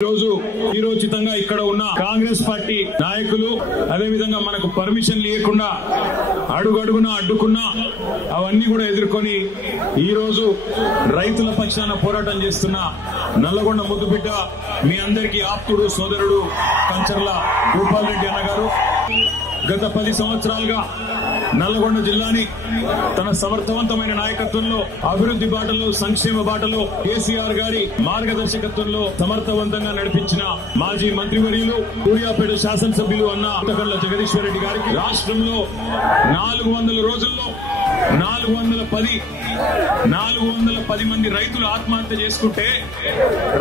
ఈరోచితంగా ఇక్కడ ఉన్న కాంగ్రెస్ పార్టీ నాయకులు అదే విధంగా మనకు పర్మిషన్ లేకుండా అడుగడుగునా అడ్డుకున్నా అవన్నీ కూడా ఎదుర్కొని ఈ రోజు రైతుల పక్షాన పోరాటం చేస్తున్న నల్లగొండ ముద్దుబిడ్డ మీ అందరికీ ఆప్తుడు సోదరుడు కంచర్ల భూపాల్ రెడ్డి అన్న గారు గత 10 సంవత్సరాలుగా నల్లగొండ జిల్లాని తన సమర్థవంతమైన నాయకత్వంలో అభివృద్ధి బాటలో సంక్షేమ బాటలో కేసీఆర్ గారి మార్గదర్శకత్వంలో సమర్థవంతంగా నడిపించిన మాజీ మంత్రివర్యులు సూర్యాపేట శాసనసభ్యులు అన్న పుట్టకర్ల జగదీశ్వర్ రెడ్డి గారికి రాష్ట్రంలో 400 రోజుల్లో 410 మంది రైతులు ఆత్మహత్య చేసుకుంటే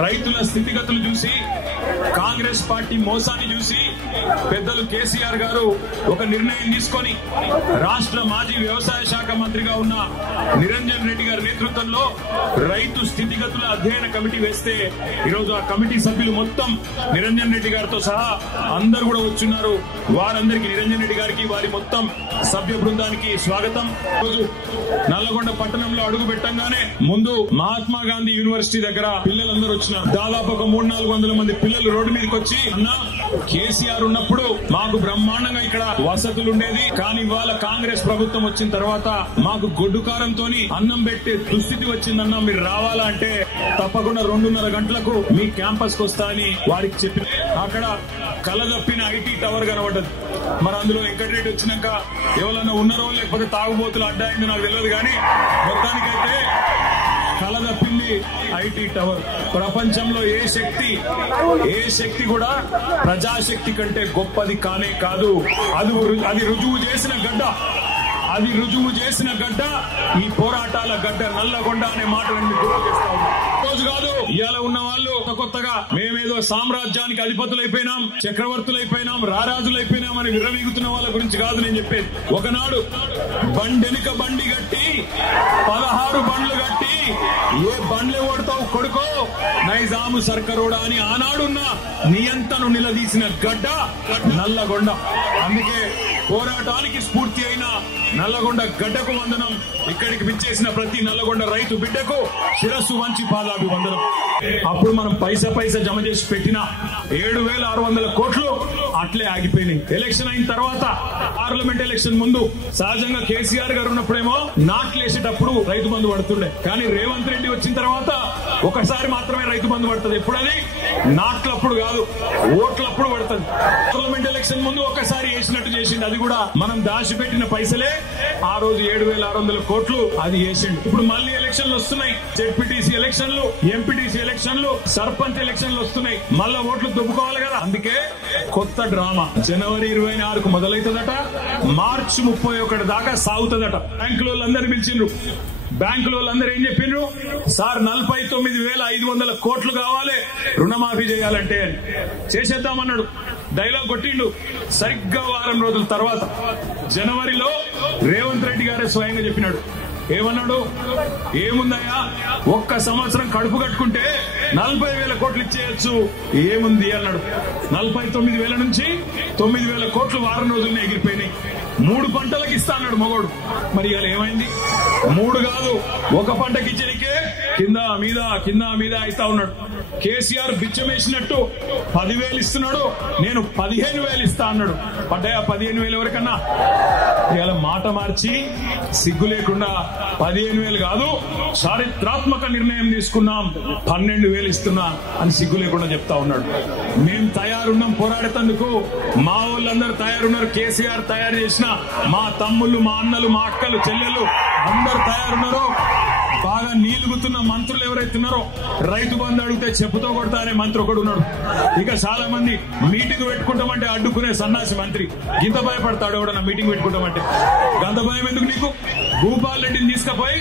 రైతుల స్థితిగతులు చూసి కాంగ్రెస్ పార్టీ మోసాన్ని చూసి పెద్దలు కేసీఆర్ గారు ఒక నిర్ణయం తీసుకొని రాష్ట్ర మాజీ వ్యవసాయ శాఖ మంత్రిగా ఉన్న నిరంజన్ రెడ్డి గారి నేతృత్వంలో రైతు స్థితిగతుల అధ్యయన కమిటీ వేస్తే ఈరోజు ఆ కమిటీ సభ్యులు మొత్తం నిరంజన్ రెడ్డి గారితో సహా అందరూ కూడా వచ్చున్నారు. వారందరికీ నిరంజన్ రెడ్డి గారికి వారి మొత్తం సభ్య బృందానికి స్వాగతం. రోజు నల్లగొండ పట్టణంలో అడుగు పెట్టంగానే ముందు మహాత్మా గాంధీ యూనివర్సిటీ దగ్గర పిల్లలందరూ వచ్చినారు. దాదాపు ఒక 300-400 మంది పిల్లలు రోడ్డు మీదకి వచ్చి అన్న కేసీఆర్ ఉన్నప్పుడు మాకు బ్రహ్మాండంగా ఇక్కడ వసతులు ఉండేది, కానీ ఇవాళ కాంగ్రెస్ ప్రభుత్వం వచ్చిన తర్వాత మాకు గొడ్డు కారంతోని అన్నం పెట్టే దుస్థితి వచ్చిందన్న, మీరు రావాలా అంటే తప్పకుండా 2:30 గంటలకు మీ క్యాంపస్ కు వస్తా అని వారికి చెప్పి అక్కడ కలదప్పిన ఐటీ టవర్ కనబడ్డది. మరి అందులో వెంకటరెడ్డి వచ్చినాక ఎవరన్నా ఉన్నారో లేకపోతే తాగుబోతులు అడ్డాయిందో నాకు తెలియదు, కానీ మొత్తానికైతే కలదప్పింది ఐటీ టవర్. ప్రపంచంలో ఏ శక్తి కూడా ప్రజాశక్తి కంటే గొప్పది కానే కాదు. అది రుజువు చేసిన గడ్డ ఈ పోరాటాల గడ్డ నల్లగొండ అనే మాటలను గుర్తు చేస్తా ఉన్నాం. రోజు కాదు ఇవాళ ఉన్న వాళ్ళు కొత్తగా మేమేదో సామ్రాజ్యానికి అధిపతులైపోయినాం, చక్రవర్తులైపోయినాం, రారాజులైపోయినాం అని విర్రవీగుతున్న వాళ్ళ గురించి కాదు నేను చెప్పేది. ఒకనాడు బండెనుక బండి గట్టి 16 బండ్లు గట్టి ఏ బండ్లే ఓడతావు కొడుకో నైజాము సర్కరోడా అని ఆనాడున్న నియంతను నిలదీసిన గడ్డ నల్లగొండ. అందుకే పోరాటానికి స్ఫూర్తి అయిన నల్లగొండ గడ్డకు వందనం. ఇక్కడికి విచ్చేసిన ప్రతి నల్లగొండ రైతు బిడ్డకు శిరస్సు వంచి పాదాభివందనం. అప్పుడు మనం పైసా జమ చేసి పెట్టిన 7,600 కోట్లు అట్లే ఆగిపోయినాయి. ఎలక్షన్ అయిన తర్వాత పార్లమెంట్ ఎలక్షన్ ముందు సహజంగా కేసీఆర్ గారు ఉన్నప్పుడేమో నాట్లు వేసేటప్పుడు రైతు బంధు పడుతుండే, కానీ రేవంత్ రెడ్డి వచ్చిన తర్వాత ఒకసారి మాత్రమే రైతు బంధు పడుతుంది. ఎప్పుడది నాట్లప్పుడు కాదు, ఓట్లప్పుడు పడుతుంది. పార్లమెంట్ ఎలక్షన్ ముందు ఒకసారి వేసినట్టు చేసింది, అది కూడా మనం దాచిపెట్టిన పైసలే. ఆ రోజు 7,600 కోట్లు అది వేసిండు. ఇప్పుడు మళ్ళీ ఎలక్షన్లు వస్తున్నాయి, జెడ్పీటీసీ ఎలక్షన్లు, ఎంపీటీసీ ఎలక్షన్లు, సర్పంచ్ ఎలక్షన్లు వస్తున్నాయి. మళ్ళా ఓట్లు దొబ్బుకోవాలి కదా. అందుకే కొత్త డ్రామా జనవరి 26కు మొదలవుతుందట, మార్చి 31 దాకా సాగుతుందట. బ్యాంకుల వాళ్ళందరూ పిలిచిండ్రు. బ్యాంకుల వాళ్ళందరూ ఏం చెప్పిండ్రు, సార్ 49,500 కోట్లు కావాలి రుణమాఫీ చేయాలంటే చేసేద్దామన్నాడు. డైలాగ్ కొట్టిండు. సరిగ్గా వారం రోజుల తర్వాత జనవరిలో రేవంత్ రెడ్డి గారే స్వయంగా చెప్పినాడు. ఏమన్నాడు, ఏముందయ్యా ఒక్క సంవత్సరం కడుపు కట్టుకుంటే 40,000 కోట్లు ఇచ్చేయచ్చు, ఏముంది అన్నాడు. 49,000 నుంచి 9,000 కోట్లు వారం రోజుల్ని ఎగిరిపోయినాయి. 3 పంటలకు ఇస్తా అన్నాడు మగోడు. మరి ఇవాళ ఏమైంది? 3 కాదు, ఒక పంటకి ఇచ్చనికే కింద మీద అయితా ఉన్నాడు. కేసీఆర్ బిచ్చం వేసినట్టు 10,000 ఇస్తున్నాడు, నేను 15,000 ఇస్తా అన్నాడు. పడ్డాయా 15,000 ఎవరికన్నా? ఇవాళ మాట మార్చి సిగ్గు లేకుండా 15,000 కాదు, చారిత్రాత్మక నిర్ణయం తీసుకున్నాం, 12,000 ఇస్తున్నా అని సిగ్గు లేకుండా చెప్తా ఉన్నాడు. మేం తయారున్నాం పోరాడేందుకు, మా వాళ్ళందరూ తయారున్నారు. కేసీఆర్ తయారు చేసిన మా తమ్ముళ్ళు, మా అన్నలు, మా అక్కలు, చెల్లెలు అందరు తయారున్నారు. బాగా నీలుగుతున్న మంత్రులు ఎవరైతున్నారో రైతు బంధు అడిగితే చెప్పుతో కొడతా అనే మంత్రి ఒకడు ఉన్నాడు. ఇక చాలా మంది మీటింగ్ పెట్టుకుంటామంటే అడ్డుకునే సన్నాసి మంత్రి. గింత భయపడతాడు ఎవడన్నా మీటింగ్ పెట్టుకుంటామంటే. గంత భయం ఎందుకు నీకు? భూపాల్ రెడ్డిని తీసుకుపోయి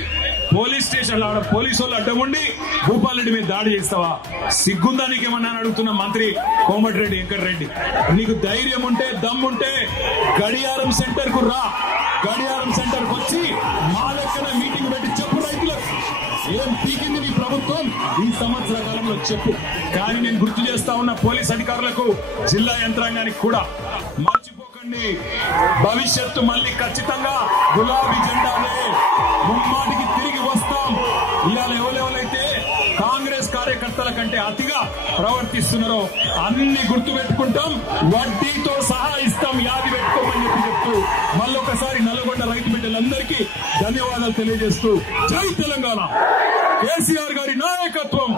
పోలీస్ స్టేషన్ లో పోలీసు వాళ్ళు అడ్డముండి భూపాల్ రెడ్డి మీద దాడి చేస్తావా? సిగ్గుందా నీకేమన్నా అడుగుతున్న మంత్రి కోమటిరెడ్డి వెంకటరెడ్డి. నీకు ధైర్యం ఉంటే దమ్ముంటే గడియారం సెంటర్ కు రా. గడియారం సెంటర్ కు వచ్చి మా దగ్గర మీటింగ్ పెట్టి చెప్పు రైతులకు ఏం పీకింది నీ ప్రభుత్వం ఈ సంవత్సర కాలంలో చెప్పు. కానీ నేను గుర్తు చేస్తా ఉన్న పోలీస్ అధికారులకు, జిల్లా యంత్రాంగానికి కూడా మర్చిపోకండి, భవిష్యత్తు మళ్ళీ ఖచ్చితంగా గులాబీ జెండానే. ముమ్మాటికి తిరిగి వస్తాం. ఇవాళ ఎవరెవరైతే కాంగ్రెస్ కార్యకర్తల కంటే అతిగా ప్రవర్తిస్తున్నారో అన్ని గుర్తుపెట్టుకుంటాం, వడ్డీతో సహా ఇస్తాం, యాది పెట్టుకోమని చెప్తూ మళ్ళొకసారి నల్గొండ రైతు బిడ్డలందరికీ ధన్యవాదాలు తెలియజేస్తూ జై తెలంగాణ, కేసీఆర్ గారి నాయకత్వం.